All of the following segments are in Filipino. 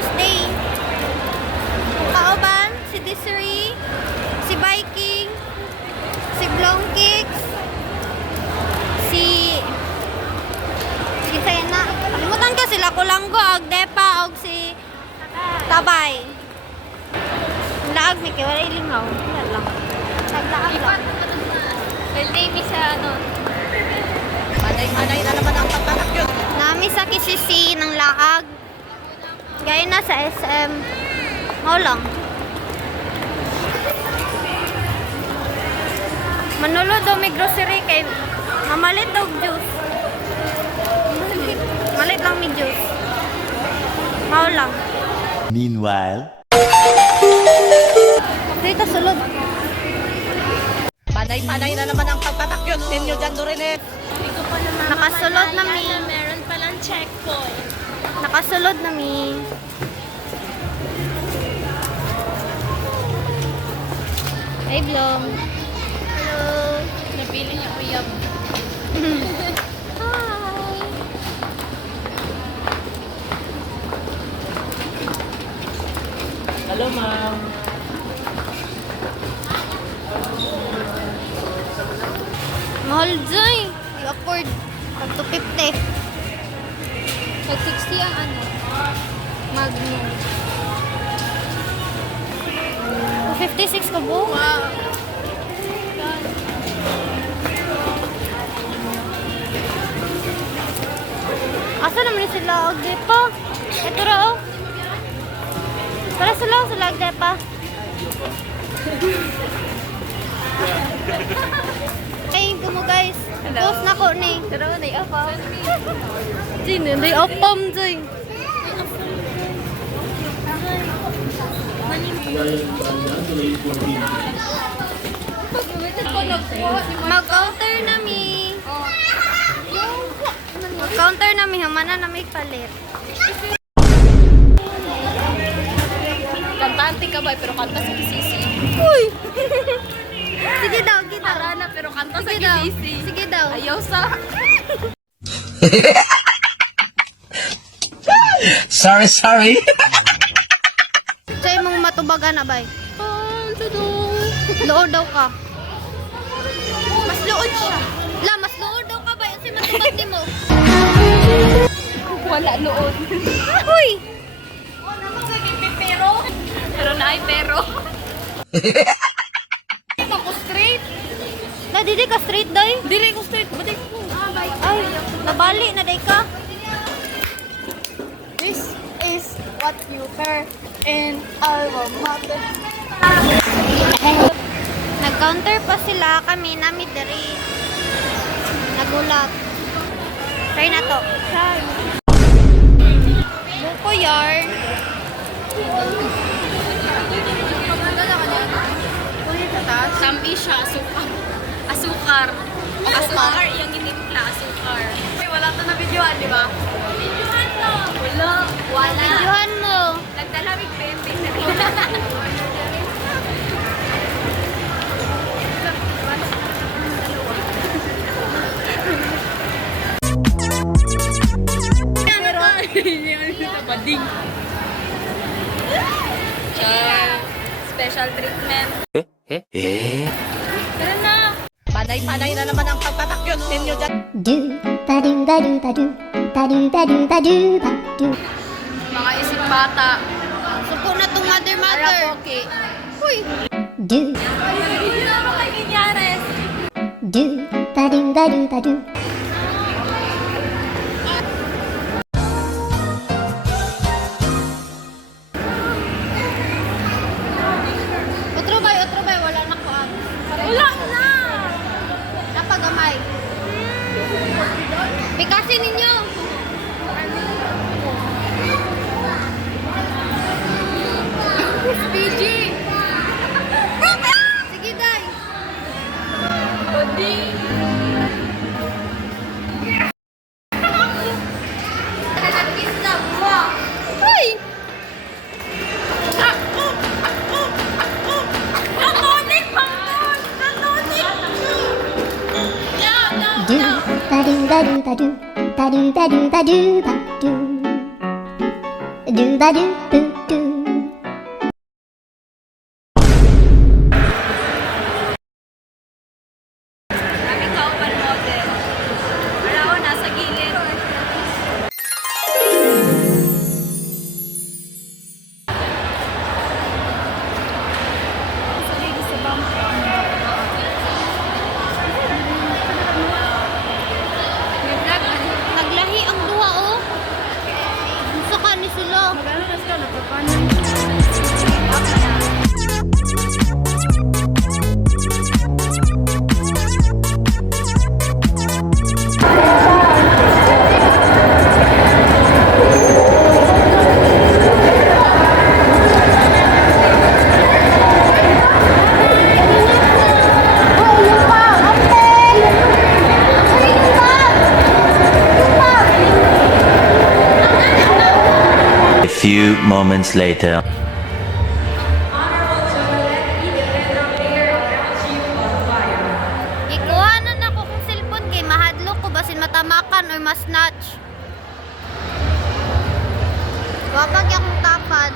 Mother's Day. Kauban, si Desiree, si Viking, si Blongkicks, si Sena. Kalimutan ko sila Kulanggo, og Depa, og si Tabay. Laag ni kay wala ilingaw. Wala lang. Naglaag lang. Name sa ano. Manay na naman ang pagtatakyo. Nami sa kisisi ng laag. Gaya na sa SM. Mau lang. Manolo daw may grocery kay mamalit daw juice. Malit lang may juice. Mau lang. Meanwhile, Dito sulod. Panay na naman ang pagtatakyo ninyo dyan, Dorine. Hindi ko pa naman Nakasulod na mamalaya mi. meron palang checkpoint. Nakasulod na mi. Hey, Blong. Hello. Napili niya uyab. Hi. Hello, ma'am. Mahal dyan. I-afford. Pag 250. Pag 60 ang ano. Magnum. 256 ka po? Wow. Asa naman yung sila? Og depa. Ito ra oh. Para sila sila og depa. Ay, mo guys. Post na ko ni. Pero nay apa? Sino? Day opam dyan. Mag-counter na mi. Mag-counter na mi. Humana na may palit. Kantante ka ba? Pero kanta sa kisisi. Uy! Sige daw, sige daw. Arana, pero kanta sa Sige daw. kisisi. Sige daw. Ayaw sa... sorry. Sa'yo mong matubagan na bay. Tudong. Lood daw ka. Mas lood siya. La, mas lood daw ka ba? Yung si matubag di mo. Wala lood. Uy! Pero na ay pero. Ako straight. Na, didi ka straight day? Dili ko straight. Ba't ko? Ay, nabali na day ka. This is what you heard in our mother. Nag-counter pa sila kami namin dari. Nagulat. Try na to. Try. Buko yarn. Tambi siya, asukar. Asukar. Asukar, yung ginimpla, asukar. Ay, wala to na videoan, di ba? Videoan to! Wala. Wala. Videohan mo. Nagdalamig pepe. Bading. Special treatment. Tara na! Panay na naman ang pagtatakyo ninyo dyan. Do ba do ba do ba do ba do ba do ba do ba do. Mga isip bata. Suko na tong mother. Arapoke. Uy! Do Hindi na ako kay Ginyares. do ba do ba do ba do. Otro bay, wala na ko. Wala na! Napagamay. Pikasin ninyo. PG! Sige, day. Bading! Uy! Nanonik pa! Nanonik! Do ba do ba do ba do ba do ba do ba do ba do. do ba do do do. Daming kauban model. Araw, nasa gilid. Naglahi ang duha oh. Unsa ka ni sila? Magano na sila, nagpapanan. A few moments later. Ikuha na ko kung cellphone kay mahadlok ko basin matamakan or ma-snatch. Wapag akong tapad.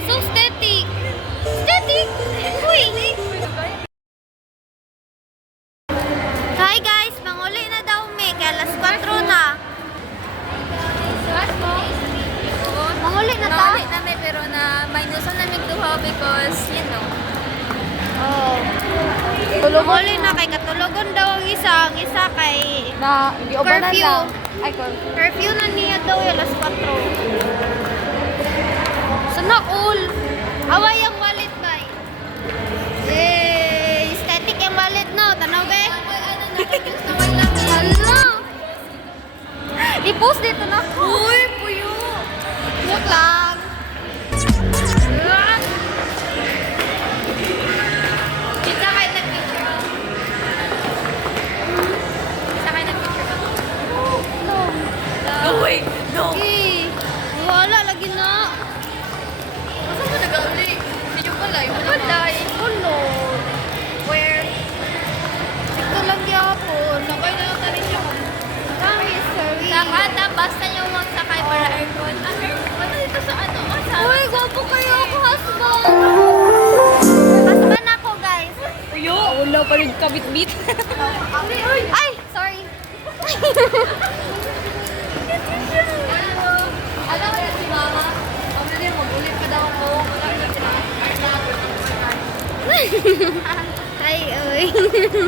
So static. Static. Uy. Hi guys, manguli na daw me kaya alas 4 na. Manguli na ta. Nakali namin pero na minusan namin duha because, you know, Oh. Manguli na kay katulogon daw ang isa kay na giobanan Curfew. lang. Ay, curfew na niya daw yung alas 4. Sana all. Away ang wallet bay. Eh, static yung wallet no, tanaw be. Hala. I-post dito na. Uy, puyo. Joke lang. Kita kayo nag-picture ko. Kita kayo nag-picture ko. No. No way! No! Eh, wala lagi na. Saan mo nag-auli? Hindi yung palay. Palay. Ulo. Where? Ito lang yapon. Sakay na lang tayo siya. Sorry, sorry. Sakata, basta yung magsakay para aircon. Ah, aircon dito sa ano? Sa Uy, gwapo kayo ako, husband. Husband ako, guys. Uyo! Wala pa rin kabit-bit. Ay, sorry. Alam mo yan si Mama? Ang nali, mag-ulit pa daw ako. Wala na sila. Ay, uy.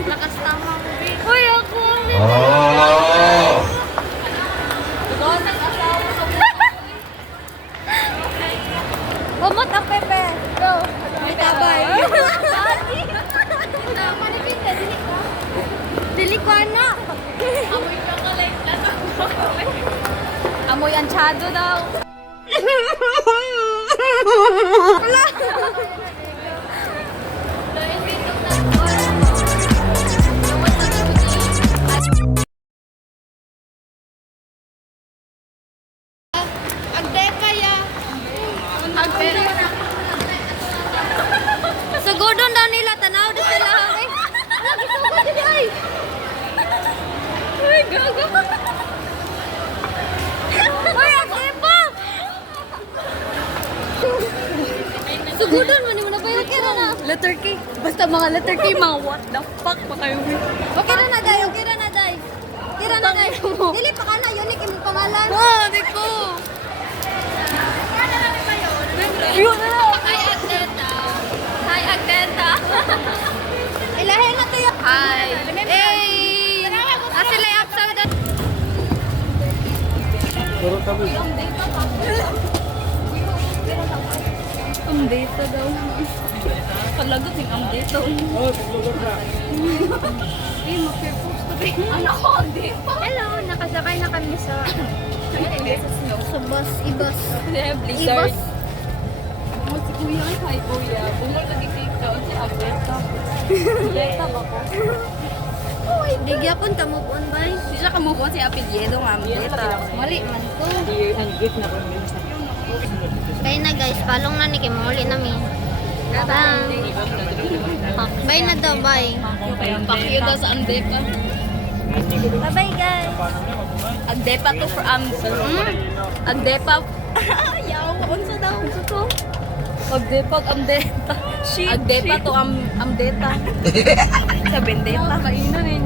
Lakas tama mo, babe. Uy, ako. Doon, nag-asawa sa Bumot ang pepe. Go. May tabay. Dili ko na. Amoy chocolate. Lasang chocolate. Amoy anchado daw. Agdepa ya. Agpera. Sugudon daw nila tanaw di sila. Ay, lagi sugod di ay. Uy, gaga. Uy, agdepa. Sugudon man mo na ba yung kira na? Letter K. Basta mga letter K, mga what the fuck pa kayo. Okay na day, okay na day. Kira na day. Dili pa kana unique imong pangalan. Oh, di ko. Yun na lang. Hi, Agdeta. Hi, Agdeta. Ilahin na to yung... Hi. Eh, asila yung apsaw doon. Ang data daw. Palagot yung ang data. Eh, mag-purpose ko rin. Ano ko, ang data? Hello, nakasakay na kami sa... Sa bus, ibus. Blizzard. Oh, si Kuya ay hi, Kuya. Bumol ka dito. Si Alberta. Alberta ba ko? Uy, di gyapon ka move on ba? Di siya kamukha si Apelyedo nga. Alberta. Mali man to. Bye na guys, palong na ni Kim. Uli namin. Bye. Bye na daw, bye. Pakyo daw sa Andepa. Bye-bye guys. Andepa to for Andepa. Yaw, unsa daw? Unsa to? Agdepa, Amdeta. Agdepa to Amdeta. Sa Bendeta. Mainan eh.